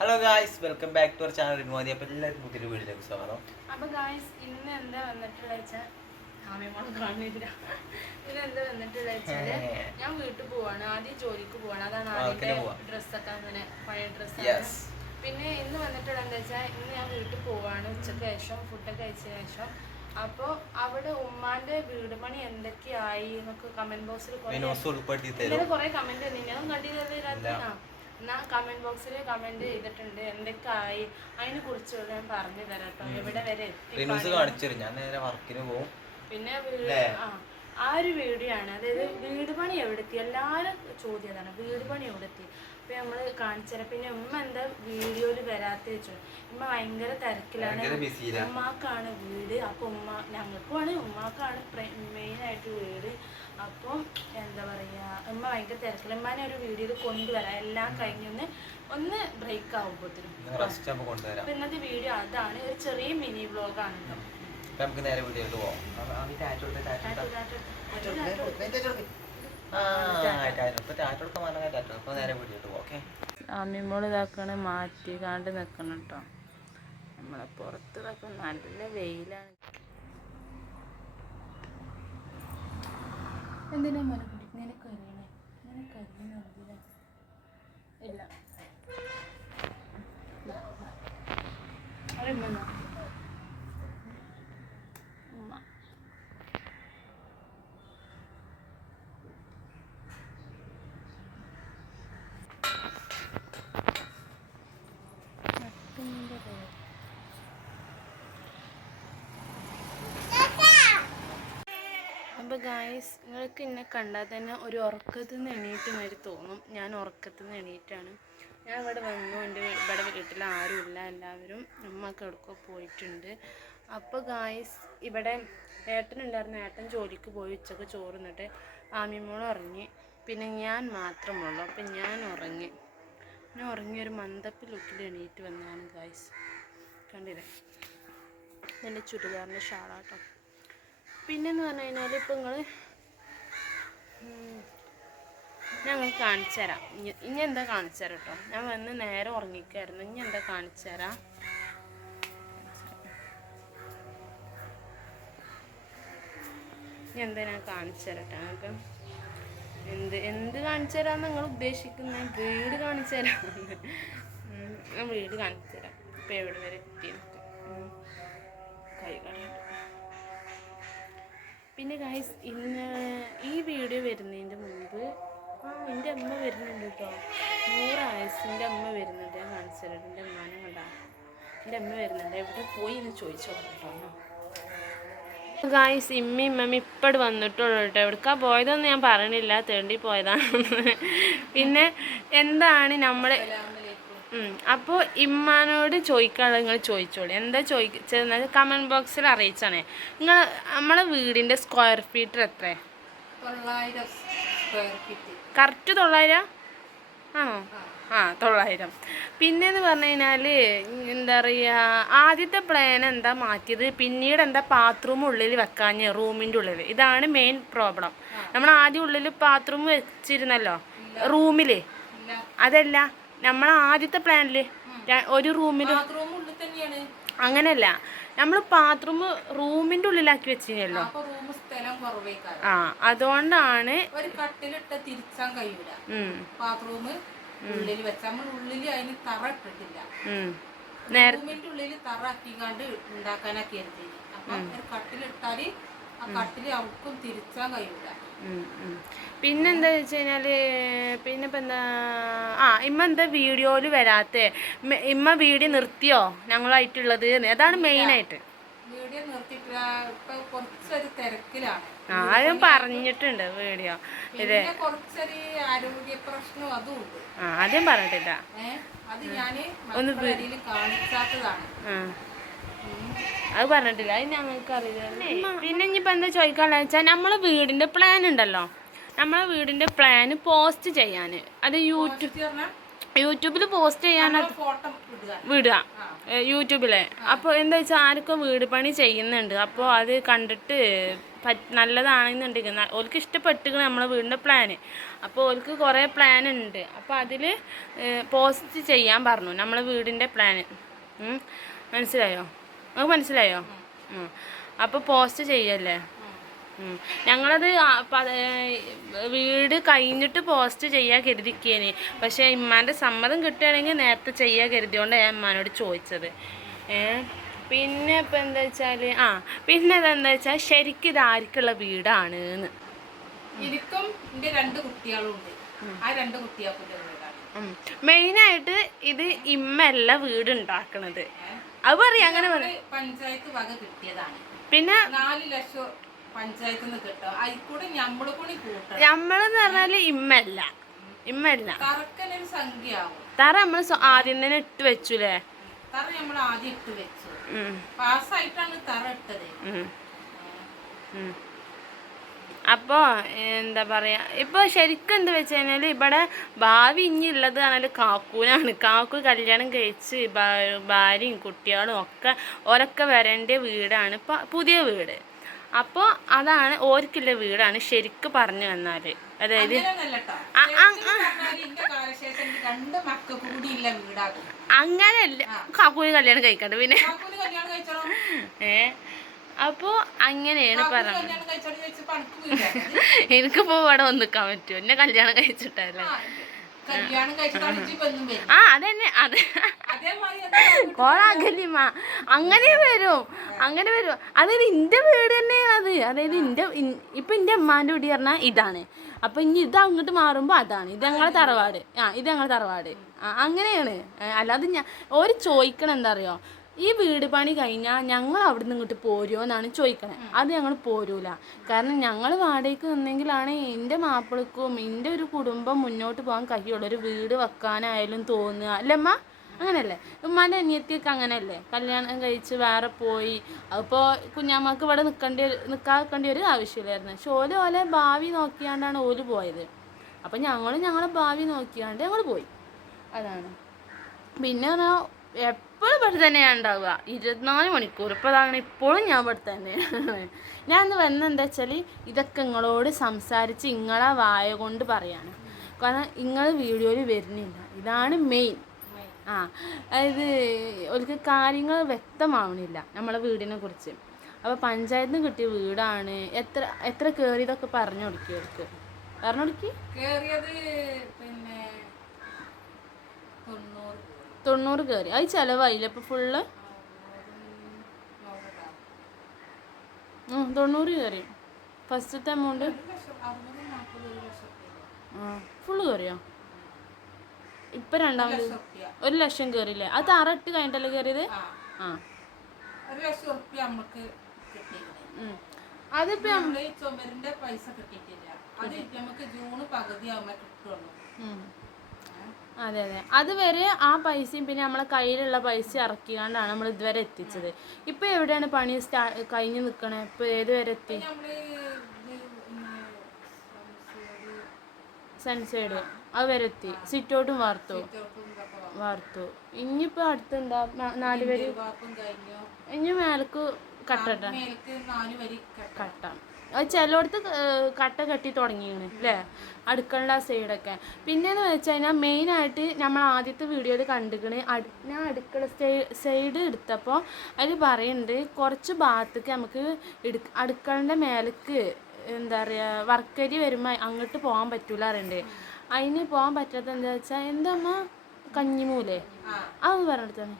Hello guys welcome back to our channel റിമോദി അപ്പോൾ എല്ലാവർക്കും പുതിയൊരു വീഡിയോയിലേക്ക് സ്വാഗതം. അപ്പോൾ ഗായ്സ് ഇന്ന് എന്താ വന്നിട്ടുള്ള വെച്ചാൽ ഇന്ന് എന്താ വന്നിട്ടുള്ള വെച്ചാൽ ഞാൻ വീട്ടിൽ പോവാണ്. ആദ്യം ജോലിക്ക് പോവാണ്. അതാണ് ആദ്യത്തെ. ഡ്രസ്സൊക്കെ അങ്ങനെ പഴയ ഡ്രസ്സ്. പിന്നെ ഇന്ന് വന്നിട്ടുള്ള എന്താ വെച്ചാൽ ഇന്ന് ഞാൻ വീട്ടിൽ പോവാണ്. ഉച്ചയ്ക്ക് ശേഷം ഫുഡൊക്കെ കഴിച്ചതിന് ശേഷം. അപ്പോൾ അവിടെ ഉമ്മാന്റെ വീട് പണി എന്തൊക്കെയായി എന്നൊക്കെ കമന്റ് ബോക്സിൽ കുറെ കമന്റ് തന്നെ ഞാൻ കണ്ടില്ലല്ലോ എന്നാ കമന്റ് ബോക്സിൽ കമന്റ് ചെയ്തിട്ടുണ്ട്. എന്തൊക്കെ ആയി അതിനെ കുറിച്ചുള്ള ഞാൻ പറഞ്ഞു തരാം കേട്ടോ ഇവിടെ വരെ എത്തി കാണിച്ചു ഞാൻ നേരെ വർക്കിന് പോകും പിന്നെ ആ ആ ഒരു വീഡിയോ ആണ്. അതായത് വീട് പണി എവിടെത്തി എല്ലാവരും ചോദ്യം അതാണ്. വീട് പണി എവിടെത്തി അപ്പൊ നമ്മൾ കാണിച്ചുതരാം പിന്നെ ഉമ്മ എന്താ വീഡിയോയിൽ വരാത്ത വെച്ചു ഉമ്മ ഭയങ്കര തിരക്കിലാണ്. ഉമ്മാക്കാണ് വീട്. അപ്പൊ ഉമ്മ ഞങ്ങൾക്കുമാണ് ഉമ്മാക്കാണ് മെയിൻ ആയിട്ട് വീട്. അപ്പം എന്താ പറയാ ഉമ്മ ഭയങ്കര തിരക്കില്ല ഉമ്മാനെ ഒരു വീഡിയോയിൽ കൊണ്ടുവരാം. എല്ലാം കഴിഞ്ഞൊന്ന് ഒന്ന് ബ്രേക്ക് അപ്പൊ ഇന്നത്തെ വീഡിയോ അതാണ്. ഒരു ചെറിയ മിനി വ്ലോഗാണ് നമുക്ക് നേരെ വീഡിയോയിലോട്ട് പോകാം അപ്പോൾ നേരെ വീഡിയോയിലോട്ട് പോകാം ഓക്കെ അമ്മിമോൾ ഇതാക്കണ മാറ്റി കാണ്ട് നിക്കണം കേട്ടോ നമ്മളെ പുറത്ത് ഇതൊക്കെ നല്ല വെയിലാണ്. എന്തിനാ ഇങ്ങനെ കരിയണേ ഇങ്ങനെ കരിയണ എന്തിനാ ഇല്ല ദാ, ദാ. അവിടെ ഉമ്മ ഉണ്ടോ? ഉമ്മ നട്ടിന്റെ പേര് അപ്പോൾ ഗായ്സ് നിങ്ങൾക്ക് എന്നെ കണ്ടാൽ തന്നെ ഒരു ഉറക്കത്തിൽ നിന്ന് എണീറ്റ് മാതിരി തോന്നും. ഞാൻ ഉറക്കത്തിൽ നിന്ന് എണീറ്റാണ്. ഞാൻ ഇവിടെ വന്നു. എന്റെ ഇവിടെ വീട്ടിൽ ആരുമില്ല എല്ലാവരും ഉമ്മക്ക് എവിടെക്കോ പോയിട്ടുണ്ട്. അപ്പോൾ ഗായ്സ് ഇവിടെ ഏട്ടനുണ്ടായിരുന്നു. ഏട്ടൻ ജോലിക്ക് പോയി ഉച്ചയ്ക്ക് ചോറ് നിന്നിട്ട് ആമിമോൾ ഉറങ്ങി. പിന്നെ ഞാൻ മാത്രമുള്ളൂ. അപ്പം ഞാൻ ഉറങ്ങി. ഞാൻ ഉറങ്ങി ഒരു മന്ദപ്പ് ലുക്കിൽ എണീറ്റ് വന്നതാണ് ഗായ്സ് കണ്ടില്ലേ? എന്റെ ചുരിദാറിന്റെ ഷാളാട്ടോ. പിന്നെന്ന് പറഞ്ഞു കഴിഞ്ഞാൽ ഇപ്പം നിങ്ങൾ ഞങ്ങൾ കാണിച്ചു തരാം. ഇനി എന്താ കാണിച്ചു തരാം കേട്ടോ ഞാൻ വന്ന് നേരെ ഉറങ്ങിക്കായിരുന്നു. ഇനി എന്താ കാണിച്ചു തരാം. എന്താ ഞാൻ കാണിച്ചു തരാം ഞങ്ങൾക്ക് എന്ത് എന്ത് കാണിച്ചു തരാം നിങ്ങൾ ഉദ്ദേശിക്കുന്ന? വീട് കാണിച്ചു തരാം. ഞാൻ വീട് കാണിച്ചു തരാം. ഇപ്പം എവിടെ വരെ എത്തി കൈ കാണിട്ട് പിന്നെ ഗൈസ് ഇന്ന് ഈ വീഡിയോ വരുന്നതിന്റെ മുമ്പ് ആ എന്റെ അമ്മ വരുന്നുണ്ട് കേട്ടോ നൂറ് ആയുസിന്റെ അമ്മ വരുന്നുണ്ട് ഞാൻ കാണിച്ചു തരാം എന്റെ അമ്മാനെ കണ്ടാ. എന്റെ അമ്മ വരുന്നുണ്ട് എവിടെ പോയി എന്ന് ചോദിച്ചോ കേട്ടോ ഗായ്സ് ഇമ്മി ഇമ്മ ഇപ്പട് വന്നിട്ടുള്ളൂ കേട്ടോ എവിടേക്കാ പോയതൊന്നും ഞാൻ പറയണില്ല തേണ്ടി പോയതാണ്. പിന്നെ എന്താണ് നമ്മൾ അപ്പോൾ ഇമ്മാനോട് ചോദിക്കാനുള്ളത് നിങ്ങൾ ചോദിച്ചോളൂ. എന്താ ചോദിച്ചതെന്ന് കമന്റ് ബോക്സിൽ അറിയിച്ചാണേ. നിങ്ങൾ നമ്മളെ വീടിന്റെ സ്ക്വയർ ഫീറ്റ് എത്ര കറക്റ്റ് തൊള്ളായിരം ആണോ? ആ തൊള്ളായിരം. പിന്നെന്ന് പറഞ്ഞു കഴിഞ്ഞാൽ എന്താ പറയുക ആദ്യത്തെ പ്ലാൻ എന്താ മാറ്റിയത്? പിന്നീട് എന്താ ബാത്റൂം ഉള്ളിൽ വെക്കാഞ്ഞ് റൂമിന്റെ ഉള്ളിൽ ഇതാണ് മെയിൻ പ്രോബ്ലം നമ്മൾ ആദ്യം ഉള്ളിൽ ബാത്റൂം വെച്ചിരുന്നല്ലോ? റൂമിൽ അതല്ല. നമ്മൾ ആദ്യത്തെ പ്ലാനിൽ ഒരു റൂമിൽ അങ്ങനെയല്ല നമ്മൾ ബാത്റൂം റൂമിന്റെ ഉള്ളിലാക്കി വെച്ചിരുന്നല്ലോ ആ അതുകൊണ്ടാണ് ഒരു കട്ടിലിട്ട തിരിച്ചാൻ കഴിയൂല. ബാത്റൂം ഉള്ളിൽ വെച്ച. നമ്മൾ ഉള്ളിൽ അതിന് തറ ഇട്ടിട്ടില്ല. റൂമിന്റെ ഉള്ളിൽ തറ ആക്കിക്കാണ്ട് ഉണ്ടാക്കാനൊക്കെ അപ്പൊ ഒരു കട്ടിലിട്ടാൽ ആ കട്ടിൽ അവർക്കും തിരിച്ചാൻ കഴിയൂല. പിന്നെന്താ വെച്ച് കഴിഞ്ഞാൽ പിന്നെ ഇപ്പം എന്താ ആ ഇമ്മ എന്താ വീഡിയോയിൽ വരാത്തെ? ഇമ്മ- വീഡിയോ നിർത്തിയോ? ഞങ്ങളായിട്ടുള്ളത്. അതാണ് മെയിനായിട്ട്. വീഡിയോ നിർത്തിയിട്ടില്ല. ഇപ്പൊ കുറച്ചൊരു തിരക്കിലാണ്. ആ അത് പറഞ്ഞിട്ടുണ്ട് വീഡിയോ. കുറച്ചൊരു ആരോഗ്യ പ്രശ്നം അതും ഉണ്ട്. ആ ആദ്യം പറഞ്ഞിട്ടില്ല. അത് ഞാൻ ഇടയിൽ കാണിക്കാത്തതാണ്. അത് പറഞ്ഞിട്ടില്ല. അത് ഞങ്ങൾക്ക് അറിയില്ല പിന്നെ ഇനിയിപ്പോൾ എന്താ ചോദിക്കാനുള്ള വെച്ചാൽ നമ്മളെ വീടിന്റെ പ്ലാൻ ഉണ്ടല്ലോ. നമ്മളെ വീടിന്റെ പ്ലാൻ പോസ്റ്റ് ചെയ്യാൻ അത് യൂട്യൂബ് യൂട്യൂബിൽ പോസ്റ്റ് ചെയ്യാൻ വിടുക. യൂട്യൂബിലെ. അപ്പോൾ എന്താ വെച്ചാൽ ആരൊക്കെ വീട് പണി ചെയ്യുന്നുണ്ട് അപ്പോൾ അത് കണ്ടിട്ട് നല്ലതാണെന്നുണ്ടെങ്കിൽ ഓൾക്ക് ഇഷ്ടപ്പെട്ടിരിക്കണം നമ്മളെ വീടിന്റെ പ്ലാന് അപ്പോൾ ഓൽക്ക് കുറേ പ്ലാൻ ഉണ്ട്. അപ്പോൾ അതിൽ പോസ്റ്റ് ചെയ്യാൻ പറഞ്ഞു. നമ്മളെ വീടിന്റെ പ്ലാന് മനസ്സിലായോ? നമുക്ക് മനസ്സിലായോ? അപ്പോൾ പോസ്റ്റ് ചെയ്യല്ലേ? ഞങ്ങളത് വീട് കഴിഞ്ഞിട്ട് പോസ്റ്റ് ചെയ്യാൻ കരുതിക്കേന്. പക്ഷേ ഇമ്മാന്റെ സമ്മതം കിട്ടുകയാണെങ്കിൽ നേരത്തെ ചെയ്യാൻ കരുതിയോണ്ട് ഞാൻ ഇമ്മാനോട് ചോദിച്ചത്. ഏ പിന്നെ ഇപ്പം എന്താ വെച്ചാൽ ആ പിന്നെ ഇതെന്താ വെച്ചാൽ ശരിക്കും ഇത് ആർക്കുള്ള വീടാണ് എന്ന് എനിക്കും എന്റെ രണ്ട് കുട്ടികളുണ്ട് ആ രണ്ട് വീടാണ്. മെയിനായിട്ട് ഇത് ഇമ്മല്ല വീട് ഉണ്ടാക്കണത് അത് പറയാ അങ്ങനെ പറയാം. പഞ്ചായത്ത് വക കിട്ടിയതാണ്. പിന്നെ നാല് ലക്ഷം പഞ്ചായത്തിൽ നിന്ന് കിട്ടും. അതിൽ കൂടെ ഞമ്മൾ കൂടി കൂട്ടണം. നമ്മളെന്ന് പറഞ്ഞാൽ ഇമ്മല്ല ഇമ്മല്ല തറക്കനൊരു സംഖ്യ ആവും തറ നമ്മൾ ആദ്യം തന്നെ ഇട്ട് വെച്ചുല്ലേ തറ നമ്മൾ ആദ്യം ഇട്ട് വെച്ചു. പാസ്സായിട്ടാണ് തറ ഇട്ടത്. അപ്പോൾ എന്താ പറയുക ഇപ്പോൾ ശരിക്കും എന്താ വെച്ച് കഴിഞ്ഞാൽ ഇവിടെ ഭാവി ഇനി ഉള്ളത് പറഞ്ഞാൽ കാക്കൂനാണ്. കാക്കു കല്യാണം കഴിച്ച് ഭാര്യയും കുട്ടികളും ഒക്കെ ഓരൊക്കെ വരേണ്ട വീടാണ് ഇപ്പം പുതിയ വീട്. അപ്പോൾ അതാണ് ഓർക്കുള്ള വീടാണ് ശരിക്ക് പറഞ്ഞു വന്നാൽ അതായത് അങ്ങനെയല്ല. കാക്കൂന് കല്യാണം കഴിക്കണ്ട പിന്നെ. ഏഹ് അപ്പോൾ അങ്ങനെയാണ് പറയുന്നത് എനിക്കിപ്പോൾ ഇവിടെ വന്ന് നിൽക്കാൻ പറ്റുമോ? എന്നെ കല്യാണം കഴിച്ചിട്ടല്ലേ ആ, അതന്നെ അത്. കോളാകല്യമ്മ അങ്ങനെ വരും അങ്ങനെ വരും. അതായത് എന്റെ വീട് തന്നെയാണ് അത്. അതായത് എന്റെ ഇപ്പം എന്റെ അമ്മാന്റെ വീട് പറഞ്ഞാൽ ഇതാണ്. അപ്പം ഇനി ഇത് അങ്ങോട്ട് മാറുമ്പോൾ അതാണ്. ഇത് ഞങ്ങളെ തറവാട്. ആ ഇത് ഞങ്ങളെ തറവാട്. ആ അങ്ങനെയാണ്. അല്ലാതെ ഞാൻ ഒരു ചോദിക്കണം എന്താ അറിയോ? ഈ വീട് പണി കഴിഞ്ഞാൽ ഞങ്ങൾ അവിടുന്ന് ഇങ്ങോട്ട് പോരുമോ എന്നാണ് ചോദിക്കണേ. അത് ഞങ്ങൾ പോരൂല. കാരണം ഞങ്ങൾ വാടകയ്ക്ക് നിന്നെങ്കിലാണ് എന്റെ മാപ്പിളക്കും എന്റെ ഒരു കുടുംബം മുന്നോട്ട് പോകാൻ കഴിയുള്ളൂ. ഒരു വീട് വെക്കാനായാലും തോന്നുക. അല്ലമ്മ അങ്ങനല്ലേ ഉമ്മാന്റെ അനിയത്തിയൊക്കെ അങ്ങനെയല്ലേ? കല്യാണം കഴിച്ച് വേറെ പോയി. അപ്പോൾ കുഞ്ഞാമ്മക്ക് ഇവിടെ നിൽക്കേണ്ടി നിൽക്കാക്കേണ്ടി ഒരു ആവശ്യമില്ലായിരുന്നു. പക്ഷെ ഓൽ ഓലെ ഭാവി നോക്കിയാണ്ടാണ് ഓൽ പോയത്. അപ്പം ഞങ്ങൾ ഞങ്ങളെ ഭാവി നോക്കിയാണ്ട് ഞങ്ങൾ പോയി. അതാണ്. പിന്നെ പറഞ്ഞാൽ എപ്പോഴും ഇവിടെ തന്നെയാണ് ഉണ്ടാവുക. ഇരുപത്തിനാല് മണിക്കൂർ. ഇപ്പോൾ അതാണ് ഇപ്പോഴും ഞാൻ ഇവിടെ തന്നെയാണ് ഞാൻ ഇന്ന് വന്നത് എന്താ വെച്ചാൽ ഇതൊക്കെ നിങ്ങളോട് സംസാരിച്ച് നിങ്ങളെ വായ കൊണ്ട് പറയാണ്. കാരണം നിങ്ങൾ വീഡിയോയിൽ വരുന്നില്ല. ഇതാണ് മെയിൻ ആ അതായത് അവർക്ക് കാര്യങ്ങൾ വ്യക്തമാവണില്ല നമ്മളെ വീടിനെ കുറിച്ച്. അപ്പോൾ പഞ്ചായത്തിൽ നിന്ന് കിട്ടിയ വീടാണ്. എത്ര എത്ര കയറിയതൊക്കെ പറഞ്ഞു കൊടുക്കുക അവർക്ക് പറഞ്ഞു കൊടുക്കി. കേറിയത് പിന്നെ തൊണ്ണൂറ് കയറി അത് ചിലവായില്ല? ഇപ്പോൾ ഫുള്ള് തൊണ്ണൂറ് കയറി ഫസ്റ്റത്തെ എമൗണ്ട്. ഫുള്ള് കയറിയോ ഇപ്പം രണ്ടാമത്. ഒരു ലക്ഷം കയറിയില്ലേ അത് ആറ് എട്ട് കഴിഞ്ഞിട്ടല്ലേ കയറിയത് ആ. അതിപ്പോ നമ്മൾ ചുമരിന്റെ പൈസ കിട്ടിയിട്ടില്ല. അത് നമുക്ക് ജൂണ് പകുതി ആവുമ്പോ കിട്ടുള്ളൂ. അതെ അതെ. അതുവരെ ആ പൈസയും പിന്നെ നമ്മളെ കയ്യിലുള്ള പൈസ ഇറക്കിക്കാണ്ടാണ് നമ്മൾ ഇതുവരെ എത്തിച്ചത്. ഇപ്പൊ എവിടെയാണ് പണി സ്റ്റാ കഴിഞ്ഞ് നിൽക്കണേ ഇപ്പൊ ഏതുവരെ എത്തി? സൺസൈഡ് അത് വരെ എത്തി. സിറ്റോട്ടും വാർത്തു. വാർത്തു. ഇനിയിപ്പോ അടുത്തുണ്ടാ നാലുപേര് ഇനി മേലക്ക് കട്ടട്ടെ. കട്ട. അത് ചിലയിടത്ത് കട്ട കെട്ടി തുടങ്ങിയാണ് അല്ലേ അടുക്കള സൈഡൊക്കെ. പിന്നെയെന്ന് വെച്ച് കഴിഞ്ഞാൽ മെയിനായിട്ട് നമ്മൾ ആദ്യത്തെ വീഡിയോയിൽ കണ്ടിക്കണ്. ഞാൻ അടുക്കള സൈഡ് എടുത്തപ്പോൾ അതിൽ പറയുന്നുണ്ട് കുറച്ച് ഭാഗത്തേക്ക് നമുക്ക് എടു അടുക്കളന്റെ മേലേക്ക് എന്താ പറയുക വർക്കരി വരുമ്പോൾ അങ്ങോട്ട് പോകാൻ പറ്റൂല അറിയണ്ടേ അതിന് പോകാൻ പറ്റാത്ത എന്താ വെച്ചാൽ എന്താ അമ്മ കഞ്ഞിമൂലേ അത് പറഞ്ഞെടുത്താണ്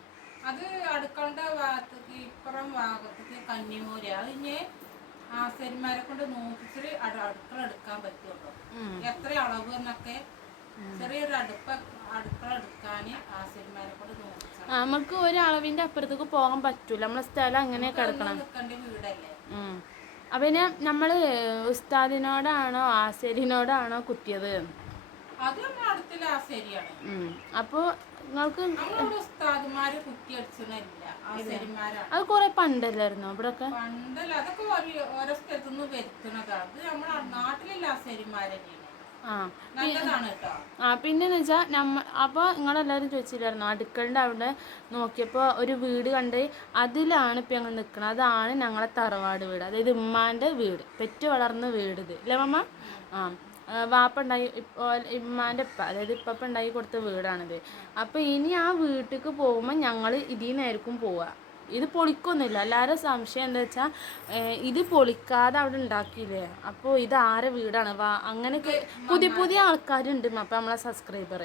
അത് അടുക്കളന്റെ ഭാഗത്തേക്ക് ഇപ്പുറം ഭാഗത്തേക്ക് കഞ്ഞിമൂല അത് ആശാരിമാരെ കൊണ്ട് നോക്കിച്ചിട്ട് അട- അടുക്കള എടുക്കാൻ പറ്റുള്ളൂ. എത്ര അളവ് എന്നൊക്കെ ചെറിയൊരു അടുപ്പ അടുക്കള എടുക്കാൻ ആശാരിമാരെ കൊണ്ട് നോക്കിച്ചാൽ നമുക്ക് ഒരു അളവിന്റെ അപ്പുറത്തേക്ക് പോകാൻ പറ്റൂല. നമ്മളെ സ്ഥലം അങ്ങനെ കിടക്കണം വീടല്ലേ? അവന് നമ്മൾ ഉസ്താദിനോടാണോ ആശേരിനോടാണോ കുത്തിയത്? അത് നമ്മുടെ അടുത്തുള്ള ആശാരിയാണ്. അപ്പോൾ അത് കൊറേ പണ്ടല്ലായിരുന്നോ പണ്ടല്ല അതൊക്കെ ഓരോ സ്ഥലത്തുനിന്ന് അത് ആശാരിമാർ തന്നെയാണ്. ആ പിന്നെ കേട്ടോ. ആ പിന്നെന്ന് വെച്ചാൽ നമ്മ അപ്പോൾ നിങ്ങളെല്ലാവരും ചോദിച്ചില്ലായിരുന്നു? അടുക്കളുടെ അവിടെ നോക്കിയപ്പോൾ ഒരു വീട് കണ്ട് അതിലാണ് ഇപ്പം ഞങ്ങൾ നിൽക്കുന്നത് അതാണ് ഞങ്ങളെ തറവാട് വീട്. അതായത് ഉമ്മാന്റെ വീട്. പെറ്റ് വളർന്ന വീട് ഇത്. അല്ലേ മമ്മ ആ ആ, വാപ്പ ഉണ്ടായി ഇപ്പോൾ ഇമ്മാന്റെ ഇപ്പ അതായത് ഇപ്പപ്പ ഉണ്ടാക്കി കൊടുത്ത വീടാണിത്. അപ്പോൾ ഇനി ആ വീട്ടിലേക്ക് പോകുമ്പോൾ ഞങ്ങൾ ഇതിൽ നിന്നായിരിക്കും പോവുക ഇത് പൊളിക്കൊന്നുമില്ല. എല്ലാവരും സംശയം എന്താ വെച്ചാൽ ഇത് പൊളിക്കാതെ അവിടെ ഉണ്ടാക്കിയില്ലേ? അപ്പോൾ ഇത് ആരെ വീടാണ്? വാ അങ്ങനെയൊക്കെ പുതിയ പുതിയ ആൾക്കാരുണ്ട് അപ്പം നമ്മളെ സബ്സ്ക്രൈബർ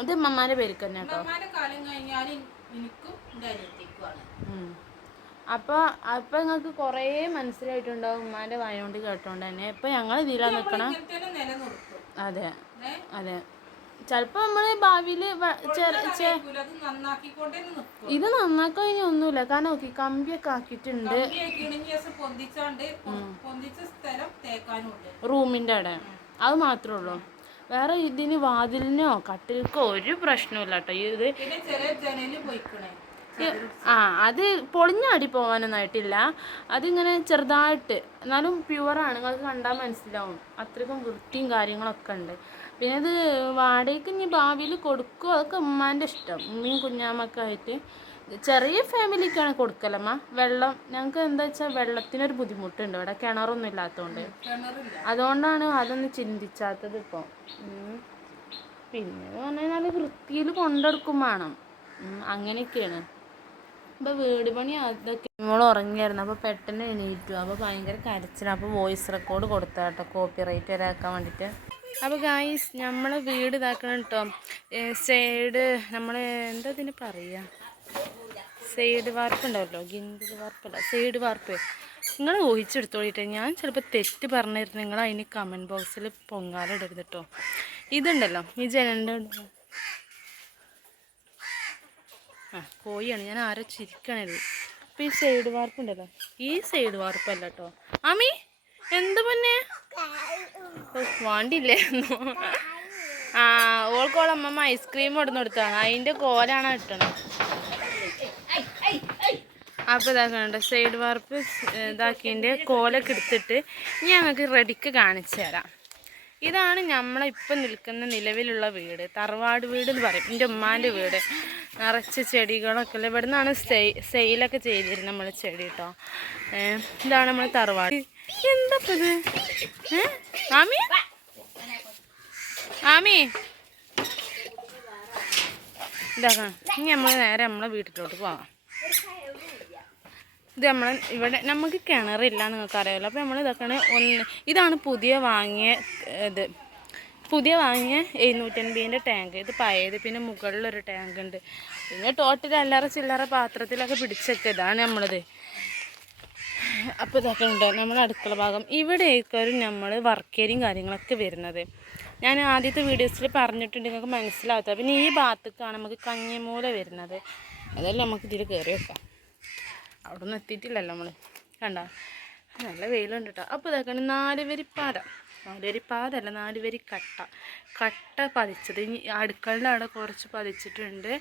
അത് ഉമ്മമാരെ പേർക്ക് തന്നെ കേട്ടോ. കാലം കഴിഞ്ഞാൽ എനിക്കും എന്റെ അനിയത്തിക്കുമാണ്. അപ്പോൾ അപ്പോൾ നിങ്ങൾക്ക് കുറേ മനസ്സിലായിട്ടുണ്ടാവും ഉമ്മാന്റെ വായോണ്ട് കേട്ടോണ്ട് തന്നെ. ഇപ്പം ഞങ്ങൾ ഇതിലാണ് നിൽക്കണം അതെ. അതെ. ചിലപ്പോൾ നമ്മൾ ഭാവിയിൽ ഇത് നന്നാക്കാൻ ഇനി ഒന്നുമില്ല. കാരണം നോക്കി കമ്പിയൊക്കെ ആക്കിയിട്ടുണ്ട്. റൂമിന്റെ അവിടെ. അത് മാത്രമേ ഉള്ളൂ. വേറെ ഇതിന് വാതിലിനോ കട്ടിൽക്കോ ഒരു പ്രശ്നമില്ല കേട്ടോ. ഇത് ആ അത് പൊളിഞ്ഞാടി പോകാനൊന്നായിട്ടില്ല അതിങ്ങനെ ചെറുതായിട്ട് എന്നാലും പ്യുവറാണ് നിങ്ങൾക്ക് കണ്ടാൽ മനസ്സിലാവും. അത്രയ്ക്കും വൃത്തിയും കാര്യങ്ങളൊക്കെ ഉണ്ട്. പിന്നെ ഇത് വാടകയ്ക്ക് ഇനി ഭാവിയിൽ കൊടുക്കുക അതൊക്കെ ഉമ്മാന്റെ ഇഷ്ടം. ഉമ്മയും കുഞ്ഞാമ്മൊക്കെ ആയിട്ട്. ചെറിയ ഫാമിലിക്കാണ് കൊടുക്കലമ്മ വെള്ളം ഞങ്ങൾക്ക് എന്താ വെച്ചാൽ വെള്ളത്തിനൊരു ബുദ്ധിമുട്ടുണ്ട്. ഇവിടെ കിണറൊന്നും ഇല്ലാത്തതുകൊണ്ട് അതുകൊണ്ടാണ് അതൊന്നും ചിന്തിച്ചാത്തത് ഇപ്പോൾ പിന്നെ പറഞ്ഞു കഴിഞ്ഞാൽ വൃത്തിയിൽ കൊണ്ടെടുക്കും വേണം. അങ്ങനെയൊക്കെയാണ്. അപ്പോൾ വീട് പണി അതൊക്കെ നമ്മൾ ഉറങ്ങിയായിരുന്നു. അപ്പോൾ പെട്ടെന്ന് എണീറ്റു. അപ്പോൾ ഭയങ്കര കരച്ചിലാണ് അപ്പോൾ വോയിസ് റെക്കോർഡ് കൊടുത്ത കേട്ടോ. കോപ്പി റൈറ്റ് വരാക്കാൻ വേണ്ടിയിട്ട് അപ്പോൾ ഗായ്സ് നമ്മൾ വീട് ഇതാക്കണം കേട്ടോ. സൈഡ് നമ്മൾ എന്താ ഇതിന് പറയുക സൈഡ് വാർപ്പ് ഉണ്ടാവല്ലോ ഗിൻഡ് വാർപ്പല്ല സൈഡ് വാർപ്പ് നിങ്ങൾ ഊഹിച്ചെടുത്തോളിട്ടെ. ഞാൻ ചിലപ്പോൾ തെറ്റ് പറഞ്ഞിരുന്നു. നിങ്ങൾ അതിന് കമന്റ് ബോക്സിൽ പൊങ്കാലിടരുത് കേട്ടോ. ഇതുണ്ടല്ലോ. ഈ ജനലിന്റെ ആ കോഴിയാണ്. ഞാൻ ആരോ ചിരിക്കണത്. ഈ സൈഡ് വാർപ്പുണ്ടല്ലോ ഈ സൈഡ് വാർപ്പല്ല കേട്ടോ ആമി എന്ത് പൊന്നെ? ഓ, ആ ഓൾക്കോളം അമ്മമ്മ ഐസ്ക്രീം കൊടുന്ന് കൊടുത്താണ് അതിന്റെ കോലാണ് കിട്ടണം അപ്പോൾ ഇതാക്കണ്ട സൈഡ് വാർപ്പ് ഇതാക്കിന്റെ കോലൊക്കെ എടുത്തിട്ട് ഇനി ഞങ്ങൾക്ക് റെഡിക്ക് കാണിച്ചു തരാം. ഇതാണ് നമ്മളെ ഇപ്പം നിൽക്കുന്ന നിലവിലുള്ള വീട്. തറവാട് വീട് എന്ന് പറയും. എന്റെ ഉമ്മാന്റെ വീട്. നിറച്ച് ചെടികളൊക്കെ ഉള്ളത് ഇവിടെ നിന്നാണ് സെയ് സെയിലൊക്കെ ചെയ്തിരുന്നത് നമ്മൾ ചെടി കേട്ടോ ഇതാണ് നമ്മൾ തറവാട്. എന്താ ഇത്? ആമി ആമി ഇതാക്കാം ഇനി നമ്മൾ നേരെ നമ്മളെ വീട്ടിലോട്ട് പോകാം ഇത് നമ്മൾ ഇവിടെ നമുക്ക് കിണറില്ല നിങ്ങൾക്ക് അറിയാമല്ലോ അപ്പോൾ നമ്മൾ ഇതൊക്കെയാണ് ഒന്ന് ഇതാണ് പുതിയ വാങ്ങിയ ഇത് പുതിയ വാങ്ങിയ എഴുന്നൂറ്റൻപതിന്റെ ടാങ്ക്. ഇത് പഴയത് പിന്നെ മുകളിലൊരു ടാങ്ക് ഉണ്ട് പിന്നെ ടോട്ടൽ അല്ലറ ചില്ലറ പാത്രത്തിലൊക്കെ പിടിച്ചൊക്കെ ഇതാണ് നമ്മളത്. അപ്പോൾ ഇതൊക്കെ ഉണ്ട്? നമ്മുടെ അടുക്കള ഭാഗം. ഇവിടേക്കൊരു നമ്മൾ വർക്കേരിയും കാര്യങ്ങളൊക്കെ വരുന്നത്. ഞാൻ ആദ്യത്തെ വീഡിയോസിൽ പറഞ്ഞിട്ടുണ്ട്. നിങ്ങൾക്ക് മനസ്സിലാവാത്ത. പിന്നെ ഈ ഭാഗത്തേക്കാണ് നമുക്ക് കഞ്ഞിമൂല വരുന്നത്. അതെല്ലാം നമുക്ക് ഇതിൽ കയറി വെക്കാം. അവിടെ നിന്ന് എത്തിയിട്ടില്ലല്ലോ നമ്മൾ കണ്ട? നല്ല വെയിലുണ്ട് കേട്ടോ അപ്പോൾ ഇതാക്കാണ് നാല് വരി പാത നാല് വരി പാതല്ല നാലുവരി കട്ട. കട്ട പതിച്ചത്. ഇനി അടുക്കളുടെ അവിടെ കുറച്ച് പതിച്ചിട്ടുണ്ട്.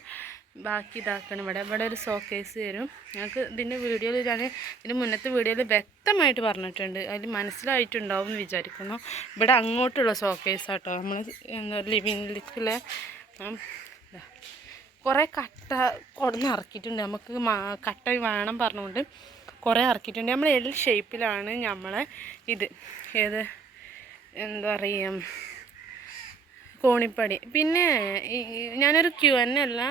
ബാക്കി ഇതാക്കണം ഇവിടെ. ഇവിടെ ഒരു സോക്കേസ് വരും. ഞങ്ങൾക്ക് ഇതിന്റെ വീഡിയോയിൽ ഞാൻ ഇതിന്റെ മുന്നത്തെ വീഡിയോയിൽ വ്യക്തമായിട്ട് പറഞ്ഞിട്ടുണ്ട്. അതിൽ മനസ്സിലായിട്ടുണ്ടാവും എന്ന് വിചാരിക്കുന്നു. ഇവിടെ അങ്ങോട്ടുള്ള സോക്കേസ് ആട്ടോ. നമ്മൾ എന്താ ലിവിങ്ങിലേക്കുള്ള കുറേ കട്ട കൊടുന്ന് ഇറക്കിയിട്ടുണ്ട്. നമുക്ക് കട്ട വേണം പറഞ്ഞുകൊണ്ട് കുറേ ഇറക്കിയിട്ടുണ്ട്. നമ്മൾ എൽ ഷേപ്പിലാണ് നമ്മളെ ഇത്. ഏത്? എന്താ പറയുക കോണിപ്പടി. പിന്നെ ഞാനൊരു ക്യു എൻ അല്ല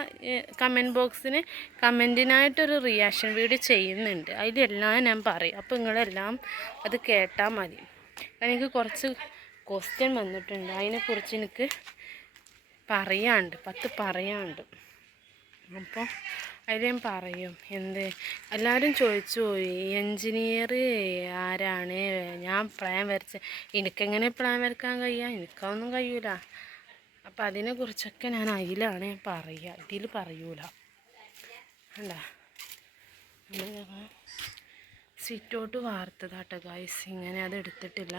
കമന്റ് ബോക്സിന് കമന്റിനായിട്ടൊരു റിയാക്ഷൻ വീഡിയോ ചെയ്യുന്നുണ്ട്. അതിലെല്ലാം ഞാൻ പറയും. അപ്പോൾ നിങ്ങളെല്ലാം അത് കേട്ടാൽ മതി. എനിക്ക് കുറച്ച് ക്വസ്റ്റ്യൻ വന്നിട്ടുണ്ട്. അതിനെക്കുറിച്ച് എനിക്ക് പറയാണ്ട് പത്ത് പറയാണ്ട് അപ്പോൾ ഞാൻ പറയും. എന്ത്? എല്ലാവരും ചോദിച്ചു. പോയി ആരാണ്? ഞാൻ പ്ലാൻ വരച്ച. എനിക്കെങ്ങനെ പ്ലാൻ വരക്കാൻ കഴിയുക എനിക്കൊന്നും കഴിയൂല. അപ്പം അതിനെക്കുറിച്ചൊക്കെ ഞാൻ അതിലാണ് പറയുക ഇതിൽ പറയൂല. സ്വിറ്റോട്ട് സിറ്റോട്ട് വാർത്തതാട്ടോ ഗായ്സ് ഇങ്ങനെ അത് എടുത്തിട്ടില്ല.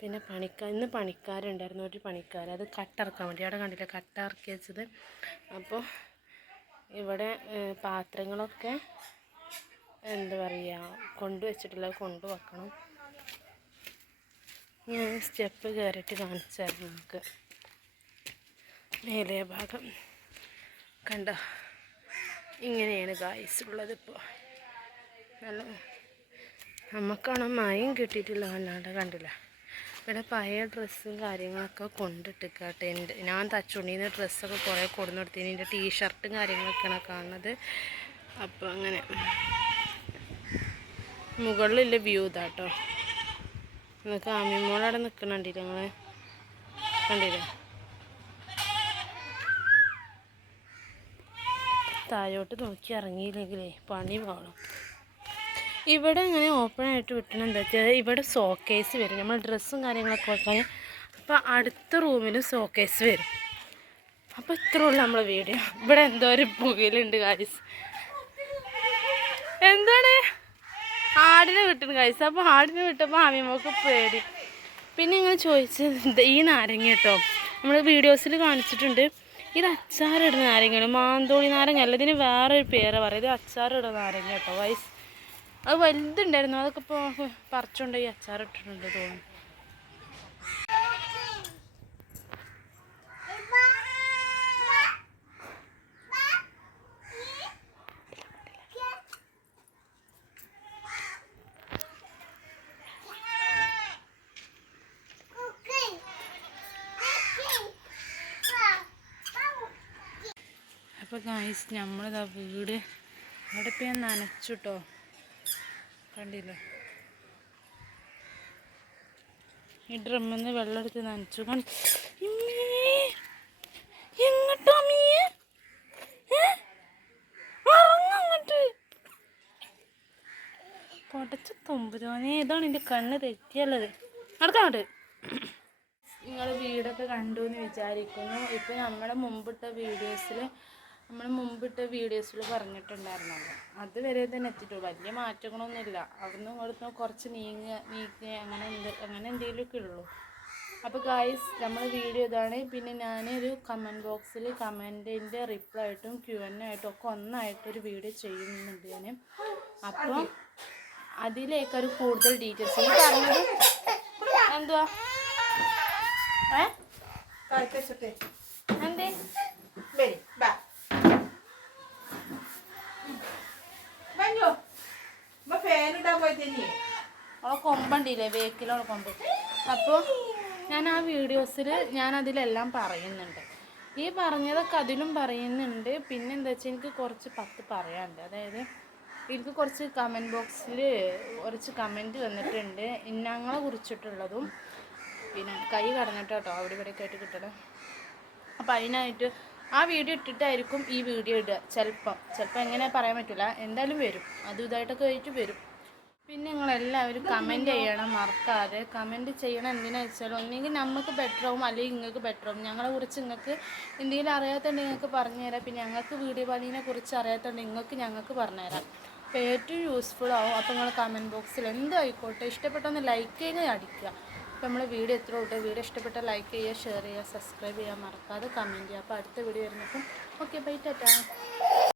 പിന്നെ പണിക്കാർ ഇന്ന് പണിക്കാരുണ്ടായിരുന്നു. ഒരു പണിക്കാർ അത് കട്ടിറക്കാൻ വേണ്ടി. അവിടെ കണ്ടില്ല? കട്ട ഇറക്കി വെച്ചത്. അപ്പോൾ ഇവിടെ പാത്രങ്ങളൊക്കെ എന്താ പറയുക കൊണ്ടുവച്ചിട്ടുള്ളത് കൊണ്ടുവെക്കണം ഞാൻ സ്റ്റെപ്പ് കയറിയിട്ട് കാണിച്ചായിരുന്നു നമുക്ക്. മേലെ ഭാഗം. കണ്ട? ഇങ്ങനെയാണ് ഗായ്സ് ഉള്ളത് ഇപ്പോൾ നല്ല നമുക്കാണോ മായം കിട്ടിയിട്ടില്ല അല്ലാണ്ട് കണ്ടില്ല. ഇവിടെ പഴയ ഡ്രസ്സും കാര്യങ്ങളൊക്കെ കൊണ്ടിട്ടിക്കാട്ടെ എന്റെ ഞാൻ തച്ചുണ്ണീന്ന് ഡ്രസ്സൊക്കെ കുറേ കൊടുന്നു കൊടുത്തിന് എന്റെ ടീഷർട്ടും കാര്യങ്ങളൊക്കെയാണ് കാണുന്നത്. അപ്പോൾ അങ്ങനെ. മുകളിലുള്ള വ്യൂ ഇതാട്ടോ നിങ്ങൾക്ക് ആമിമോളവിടെ നിൽക്കണുണ്ടില്ല ഞങ്ങൾ കണ്ടില്ലേ താഴോട്ട് നോക്കി ഇറങ്ങിയില്ലെങ്കിലേ പണി പാടും ഇവിടെ ഇങ്ങനെ ഓപ്പൺ ആയിട്ട് വിട്ടണം എന്താ വെച്ചാൽ ഇവിടെ സോക്കേസ് വരും. നമ്മൾ ഡ്രസ്സും കാര്യങ്ങളൊക്കെ വെക്കാൻ. അപ്പോൾ അടുത്ത റൂമിലും സോക്കേസ് വരും. അപ്പോൾ ഇത്രേ ഉള്ളൂ നമ്മളെ വീഡിയോ ഇവിടെ എന്തോ ഒരു പുകയിലുണ്ട് കാഴ്ച എന്താണ്? ആടിനെ വിട്ടു കാഴ്ച അപ്പോൾ ആടിനെ വിട്ടപ്പോൾ ആമിമോക്ക് പേടി. പിന്നെ ഇങ്ങനെ ചോദിച്ചത് ഈ നാരങ്ങ കേട്ടോ? നമ്മൾ വീഡിയോസിൽ കാണിച്ചിട്ടുണ്ട്. ഇത് അച്ചാറിടുന്ന നാരങ്ങയാണ്. മാന്തോളി നാരങ്ങ. അല്ല ഇതിന് വേറൊരു പേരാണ് പറയും ഇത് അച്ചാറിടുന്ന നാരങ്ങ കേട്ടോ വയസ്സ് അത് വലുതുണ്ടായിരുന്നു. അതൊക്കെ ഇപ്പോൾ പറിച്ചുകൊണ്ട് ഈ അച്ചാറിട്ടിട്ടുണ്ട് തോന്നുന്നു. അപ്പോൾ ഗായ്സ് നമ്മളിതാ വീട് അവിടെ ഇപ്പം ഞാൻ നനച്ചു കേട്ടോ കണ്ടില്ലേ? ഈ ഡ്രമ്മിന്ന് വെള്ളം എടുത്ത് നനച്ചു. കണ്ട് എങ്ങട്ടാ മീയെ അങ്ങട്ട്. പൊടച്ച ഇതാണ് എന്റെ കണ്ണ് തെറ്റിയുള്ളത്. നടക്കാങ്ങോട്ട് നിങ്ങൾ വീടൊക്കെ കണ്ടു എന്ന് വിചാരിക്കുന്നു. ഇപ്പം നമ്മുടെ മുമ്പിട്ട വീഡിയോസിൽ നമ്മൾ മുമ്പിട്ട വീഡിയോസിൽ പറഞ്ഞിട്ടുണ്ടായിരുന്നല്ലോ. അതുവരെ തന്നെ എത്തിയിട്ടുള്ളൂ. വലിയ മാറ്റങ്ങളൊന്നുമില്ല. അവിടുന്ന് ഇവിടുന്ന് കുറച്ച് നീങ്ങുക നീക്കുക അങ്ങനെ എന്ത് അങ്ങനെ എന്തെങ്കിലുമൊക്കെ ഉള്ളൂ. അപ്പോൾ ഗായ്സ് നമ്മൾ വീഡിയോ ഇതാണ്. പിന്നെ ഞാനൊരു കമന്റ് ബോക്സിൽ കമന്റിന്റെ റിപ്ലൈ ആയിട്ടും ക്യു എൻ ആയിട്ടും ഒക്കെ ഒന്നായിട്ടൊരു വീഡിയോ ചെയ്യുന്നുണ്ട് ഞാൻ അപ്പോൾ അതിലേക്കൊരു കൂടുതൽ ഡീറ്റെയിൽസ് ഈ പറഞ്ഞത് എന്തുവാ? ഏ? എന്തേ? ഫാൻ ഇടാൻ പോയി അവളെ കൊമ്പണ്ടില്ലേ വേക്കിലുള്ള കൊമ്പ്. അപ്പോൾ ഞാൻ ആ വീഡിയോസിൽ ഞാൻ അതിലെല്ലാം പറയുന്നുണ്ട്. ഈ പറഞ്ഞതൊക്കെ അതിലും പറയുന്നുണ്ട്. പിന്നെ എന്താ വെച്ചാൽ എനിക്ക് കുറച്ച് പത്ത് പറയാനുണ്ട്. അതായത് എനിക്ക് കുറച്ച് കമന്റ് ബോക്സിൽ കുറച്ച് കമന്റ് വന്നിട്ടുണ്ട്. ഇന്നങ്ങളെ കുറിച്ചിട്ടുള്ളതും പിന്നെ കൈ കേട്ടോ അവിടെ ഇവിടെയൊക്കെ ആയിട്ട് കിട്ടണം അപ്പം അതിനായിട്ട് ആ വീഡിയോ ഇട്ടിട്ടായിരിക്കും ഈ വീഡിയോ ഇടുക. ചിലപ്പം ചിലപ്പോൾ എങ്ങനെ പറയാൻ പറ്റില്ല എന്തായാലും വരും. അതും ഇതായിട്ടൊക്കെ ആയിട്ട് വരും. പിന്നെ നിങ്ങളെല്ലാവരും കമന്റ് ചെയ്യണം മറക്കാതെ. കമന്റ് ചെയ്യണം എന്തിനാ വെച്ചാൽ ഒന്നെങ്കിൽ നമുക്ക് ബെറ്റർ ആവും അല്ലെങ്കിൽ നിങ്ങൾക്ക് ബെറ്റർ ആവും. ഞങ്ങളെ കുറിച്ച് നിങ്ങൾക്ക് എന്തെങ്കിലും അറിയാത്തുണ്ടെങ്കിൽ നിങ്ങൾക്ക് പറഞ്ഞു തരാം. പിന്നെ ഞങ്ങൾക്ക് വീഡിയോ പണീനെ കുറിച്ച് അറിയാത്തുണ്ടെങ്കിൽ നിങ്ങൾക്ക് ഞങ്ങൾക്ക് പറഞ്ഞു തരാം. അപ്പോൾ ഏറ്റവും യൂസ്ഫുൾ ആവും. അപ്പോൾ നിങ്ങൾ കമന്റ് ബോക്സിൽ എന്തായിക്കോട്ടെ ഇഷ്ടപ്പെട്ടൊന്ന് ലൈക്ക് ചെയ്യുന്നത് അടിക്കുക. അപ്പോൾ നമ്മൾ വീഡിയോ എത്ര ഉള്ളൂ വീഡിയോ ഇഷ്ടപ്പെട്ട ലൈക്ക് ചെയ്യുക ഷെയർ ചെയ്യുക സബ്സ്ക്രൈബ് ചെയ്യുക മറക്കാതെ കമന്റ് ചെയ്യുക. അപ്പോൾ അടുത്ത വീഡിയോ വരുന്നപ്പം ഓക്കെ ബൈ ടാറ്റാ